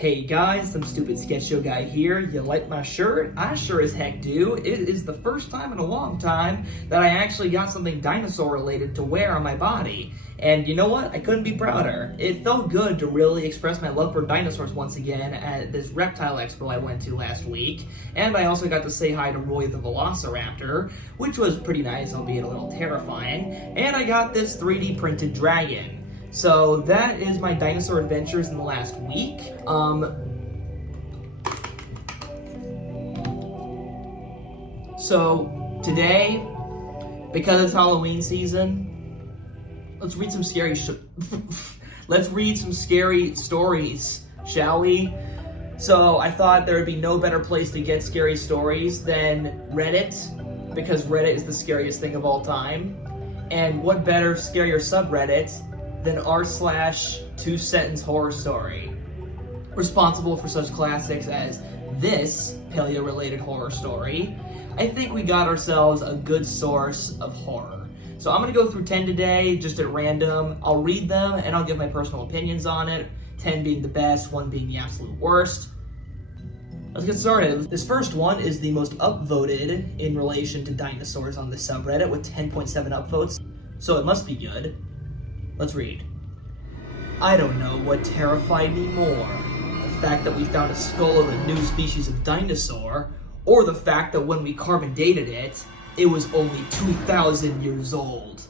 Hey guys, some stupid sketch show guy here. You like my shirt? I sure as heck do. It is the first time in a long time that I actually got something dinosaur related to wear on my body. And you know what? I couldn't be prouder. It felt good to really express my love for dinosaurs once again at this reptile expo I went to last week. And I also got to say hi to Roy the Velociraptor, which was pretty nice, albeit a little terrifying. And I got this 3D printed dragon. So that is my dinosaur adventures in the last week. So today, because it's Halloween season, let's read some scary stories, shall we? So I thought there would be no better place to get scary stories than Reddit, because Reddit is the scariest thing of all time. And what better, scarier subreddit than r/2-sentence horror story, responsible for such classics as this paleo-related horror story. I think we got ourselves a good source of horror. So I'm gonna go through 10 today, just at random. I'll read them and I'll give my personal opinions on it, 10 being the best, 1 being the absolute worst. Let's get started. This first one is the most upvoted in relation to dinosaurs on the subreddit with 10.7 upvotes, so it must be good. Let's read. I don't know what terrified me more, the fact that we found a skull of a new species of dinosaur, or the fact that when we carbon dated it, it was only 2,000 years old.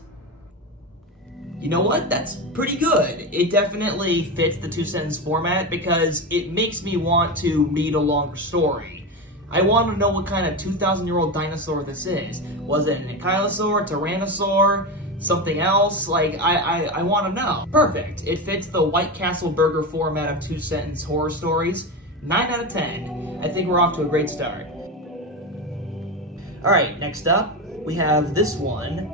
You know what? That's pretty good. It definitely fits the 2-sentence format because it makes me want to read a longer story. I want to know what kind of 2,000-year-old dinosaur this is. Was it an ankylosaur, tyrannosaur, something else? Like, I want to know. Perfect. It fits the White Castle Burger format of 2-sentence horror stories. 9 out of 10. I think we're off to a great start. Alright, next up, we have this one,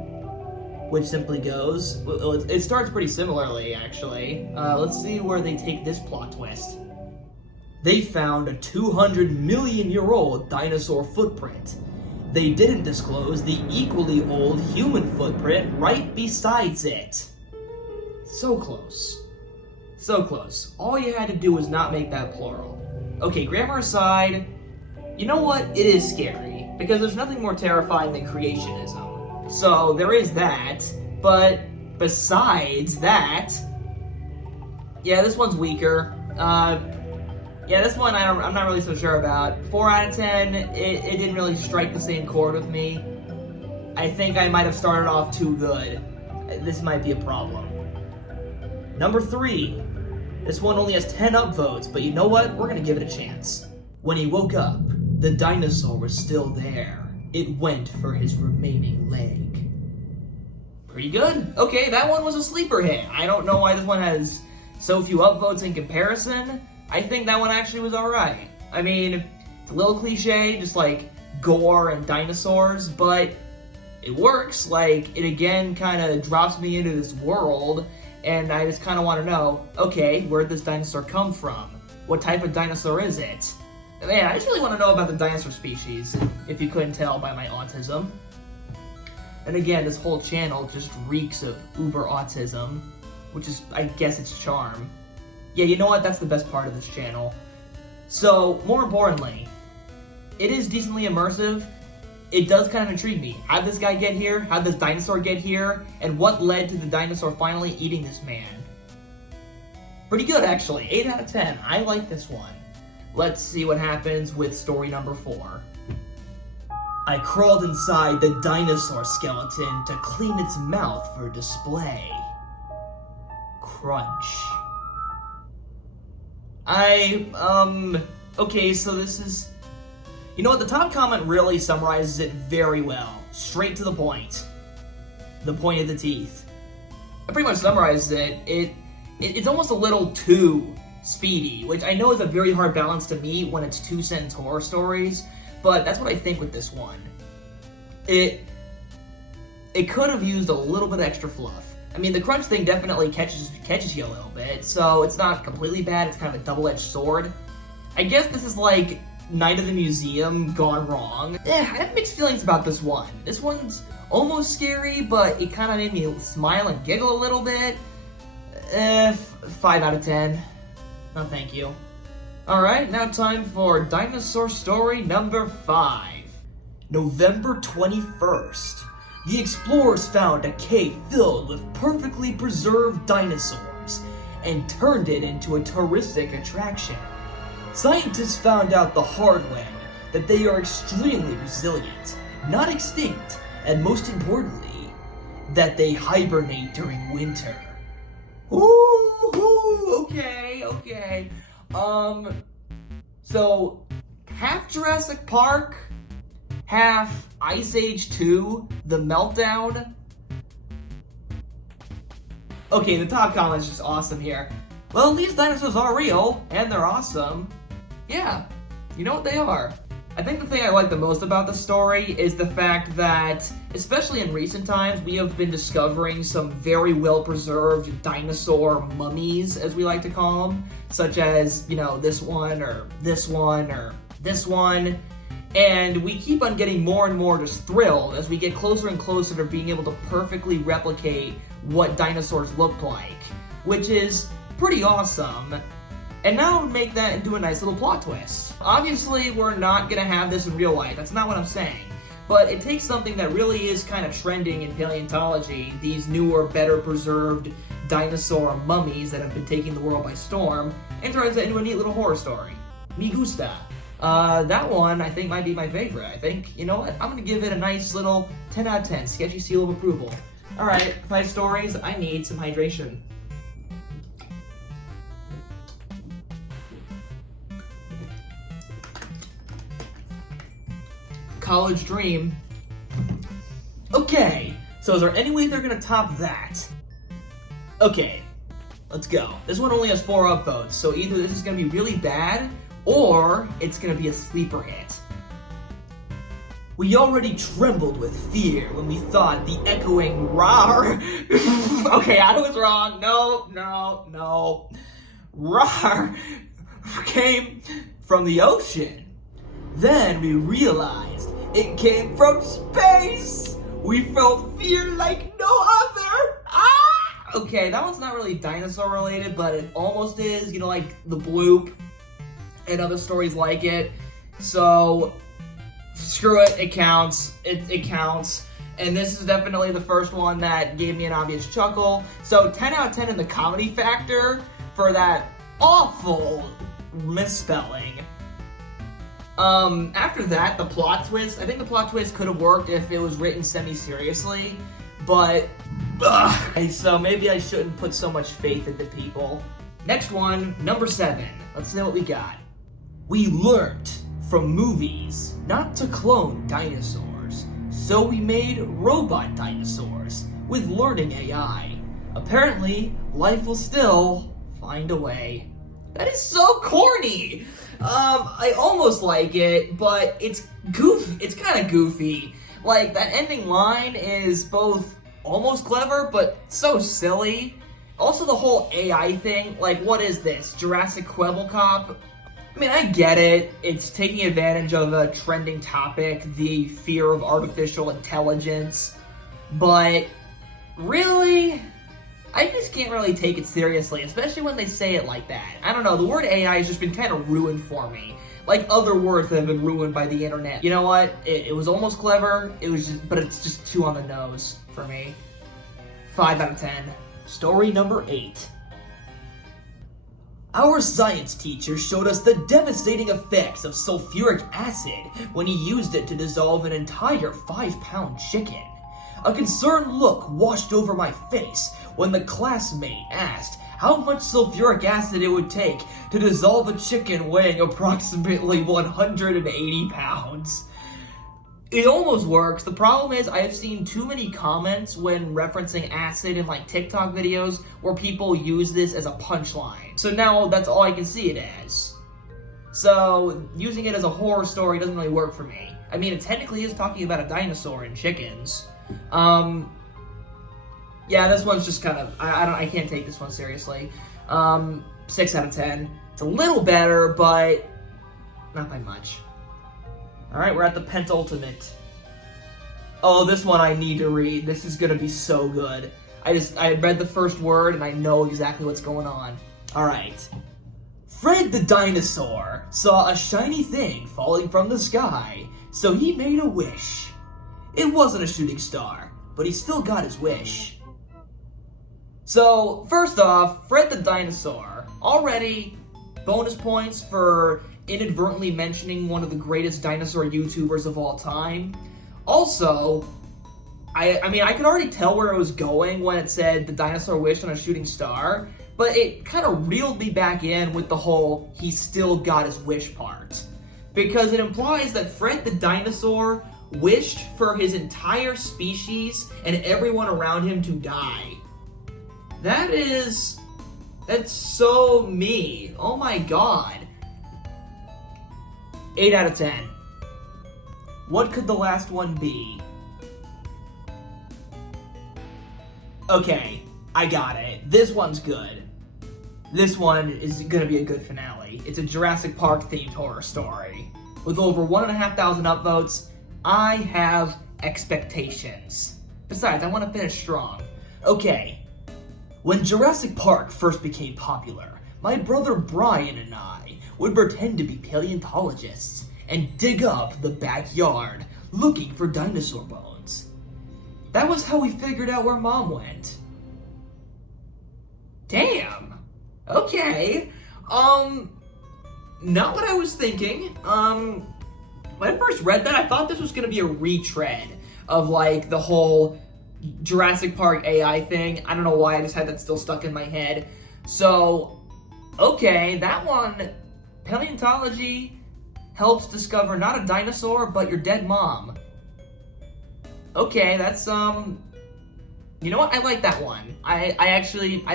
which simply goes, well, it starts pretty similarly, actually. Let's see where they take this plot twist. They found a 200-million-year-old dinosaur footprint. They didn't disclose the equally old human footprint right besides it. So close. So close. All you had to do was not make that plural. Okay, grammar aside, you know what? It is scary, because there's nothing more terrifying than creationism. So there is that, but besides that, yeah, this one's weaker. Yeah, this one I'm not really so sure about. 4 out of 10, it didn't really strike the same chord with me. I think I might have started off too good. This might be a problem. Number 3. This one only has 10 upvotes, but you know what? We're gonna give it a chance. When he woke up, the dinosaur was still there. It went for his remaining leg. Pretty good. Okay, that one was a sleeper hit. I don't know why this one has so few upvotes in comparison. I think that one actually was alright. I mean, it's a little cliche, just like gore and dinosaurs, but it works. Like, it again kind of drops me into this world, and I just kind of want to know, okay, where'd this dinosaur come from? What type of dinosaur is it? Man, I just really want to know about the dinosaur species, if you couldn't tell by my autism. And again, this whole channel just reeks of uber autism, which is, I guess, its charm. Yeah, you know what? That's the best part of this channel. So, more importantly, it is decently immersive. It does kind of intrigue me. How'd this guy get here? How'd this dinosaur get here? And what led to the dinosaur finally eating this man? Pretty good, actually. 8 out of 10. I like this one. Let's see what happens with story number 4. I crawled inside the dinosaur skeleton to clean its mouth for display. Crunch. Okay, so this is... You know what, the top comment really summarizes it very well. Straight to the point. The point of the teeth. It pretty much summarizes it. It's almost a little too speedy, which I know is a very hard balance to meet when it's 2-sentence horror stories, but that's what I think with this one. It could have used a little bit extra fluff. I mean, the crunch thing definitely catches you a little bit, so it's not completely bad. It's kind of a double-edged sword. I guess this is like Night of the Museum gone wrong. I have mixed feelings about this one. This one's almost scary, but it kind of made me smile and giggle a little bit. 5 out of 10. No, thank you. Alright, now time for dinosaur story number 5. November 21st. The explorers found a cave filled with perfectly preserved dinosaurs and turned it into a touristic attraction. Scientists found out the hard way that they are extremely resilient, not extinct, and most importantly, that they hibernate during winter. Ooh, okay. So, half Jurassic Park, half Ice Age 2, The Meltdown. Okay, the top comment's just awesome here. Well, these dinosaurs are real, and they're awesome. Yeah, you know what they are. I think the thing I like the most about the story is the fact that, especially in recent times, we have been discovering some very well-preserved dinosaur mummies, as we like to call them, such as, this one, or this one, or this one. And we keep on getting more and more just thrilled as we get closer and closer to being able to perfectly replicate what dinosaurs looked like, which is pretty awesome. And now we'll make that into a nice little plot twist. Obviously, we're not gonna have this in real life, that's not what I'm saying. But it takes something that really is kind of trending in paleontology, these newer, better preserved dinosaur mummies that have been taking the world by storm, and turns it into a neat little horror story. Me gusta. That one, I think, might be my favorite. I think, you know what, I'm gonna give it a nice little 10 out of 10, sketchy seal of approval. Alright, 5 stories, I need some hydration. College dream. Okay, so is there any way they're gonna top that? Okay, let's go. This one only has 4 upvotes, so either this is gonna be really bad, or it's gonna be a sleeper hit. We already trembled with fear when we thought the echoing rawr. Okay, I was wrong. No. Rawr came from the ocean. Then we realized it came from space. We felt fear like no other. Okay, that one's not really dinosaur related, but it almost is, like the bloop and other stories like it. So, screw it, it counts. It counts. And this is definitely the first one that gave me an obvious chuckle. So, 10 out of 10 in the comedy factor for that awful misspelling. After that, the plot twist, I think the plot twist could have worked if it was written semi-seriously, but, so maybe I shouldn't put so much faith into people. Next one, number 7. Let's see what we got. We learned from movies not to clone dinosaurs, so we made robot dinosaurs with learning AI. Apparently, life will still find a way. That is so corny! I almost like it, but it's goofy. It's kind of goofy. Like, that ending line is both almost clever, but so silly. Also, the whole AI thing, like, what is this? Jurassic Cop? I mean, I get it. It's taking advantage of a trending topic, the fear of artificial intelligence. But, really? I just can't really take it seriously, especially when they say it like that. I don't know, the word AI has just been kind of ruined for me. Like other words that have been ruined by the internet. You know what? It was almost clever, but it's just too on the nose for me. 5 out of 10. Story number 8. Our science teacher showed us the devastating effects of sulfuric acid when he used it to dissolve an entire 5-pound chicken. A concerned look washed over my face when the classmate asked how much sulfuric acid it would take to dissolve a chicken weighing approximately 180 pounds. It almost works. The problem is I have seen too many comments when referencing acid in like TikTok videos where people use this as a punchline. So now that's all I can see it as. So using it as a horror story doesn't really work for me. I mean, it technically is talking about a dinosaur and chickens. Yeah, this one's just kind of, I can't take this one seriously. 6 out of 10. It's a little better, but not by much. Alright, we're at the penultimate. Oh, this one I need to read. This is gonna be so good. I read the first word and I know exactly what's going on. Alright. Fred the Dinosaur saw a shiny thing falling from the sky, so he made a wish. It wasn't a shooting star, but he still got his wish. So, first off, Fred the Dinosaur, already bonus points for inadvertently mentioning one of the greatest dinosaur YouTubers of all time. Also, I mean, I could already tell where it was going when it said the dinosaur wished on a shooting star, but it kind of reeled me back in with the whole he still got his wish part. Because it implies that Fred the Dinosaur wished for his entire species and everyone around him to die. That's so me. Oh my god. 8 out of 10. What could the last one be? Okay, I got it. This one's good. This one is gonna be a good finale. It's a Jurassic Park themed horror story. With over 1,500 upvotes, I have expectations. Besides, I want to finish strong. Okay. When Jurassic Park first became popular, my brother Brian and I would pretend to be paleontologists and dig up the backyard looking for dinosaur bones. That was how we figured out where Mom went. Damn. Okay. Not what I was thinking. When I first read that, I thought this was gonna be a retread of like the whole Jurassic Park AI thing. I don't know why, I just had that still stuck in my head. So, okay, that one, paleontology helps discover not a dinosaur, but your dead mom. Okay, that's, you know what? I like that one. I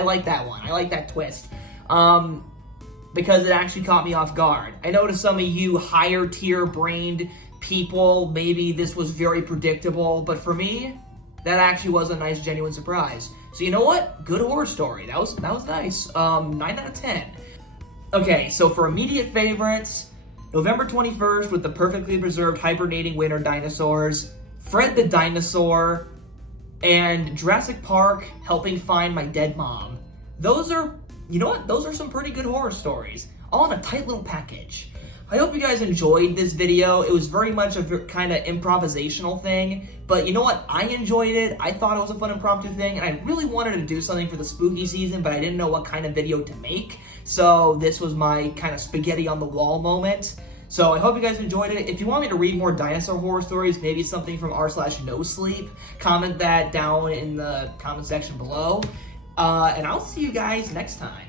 like that one. I like that twist. Because it actually caught me off guard. I know to some of you higher tier brained people, maybe this was very predictable, but for me, that actually was a nice, genuine surprise. So you know what? Good horror story. That was nice. 9 out of 10. Okay, so for immediate favorites, November 21st with the perfectly preserved hibernating winter dinosaurs, Fred the Dinosaur, and Jurassic Park helping find my dead mom. Those are, you know what? Those are some pretty good horror stories, all in a tight little package. I hope you guys enjoyed this video. It was very much a kind of improvisational thing, but you know what? I enjoyed it. I thought it was a fun impromptu thing, and I really wanted to do something for the spooky season, but I didn't know what kind of video to make, so this was my kind of spaghetti on the wall moment. So I hope you guys enjoyed it. If you want me to read more dinosaur horror stories, maybe something from r/nosleep, comment that down in the comment section below. And I'll see you guys next time.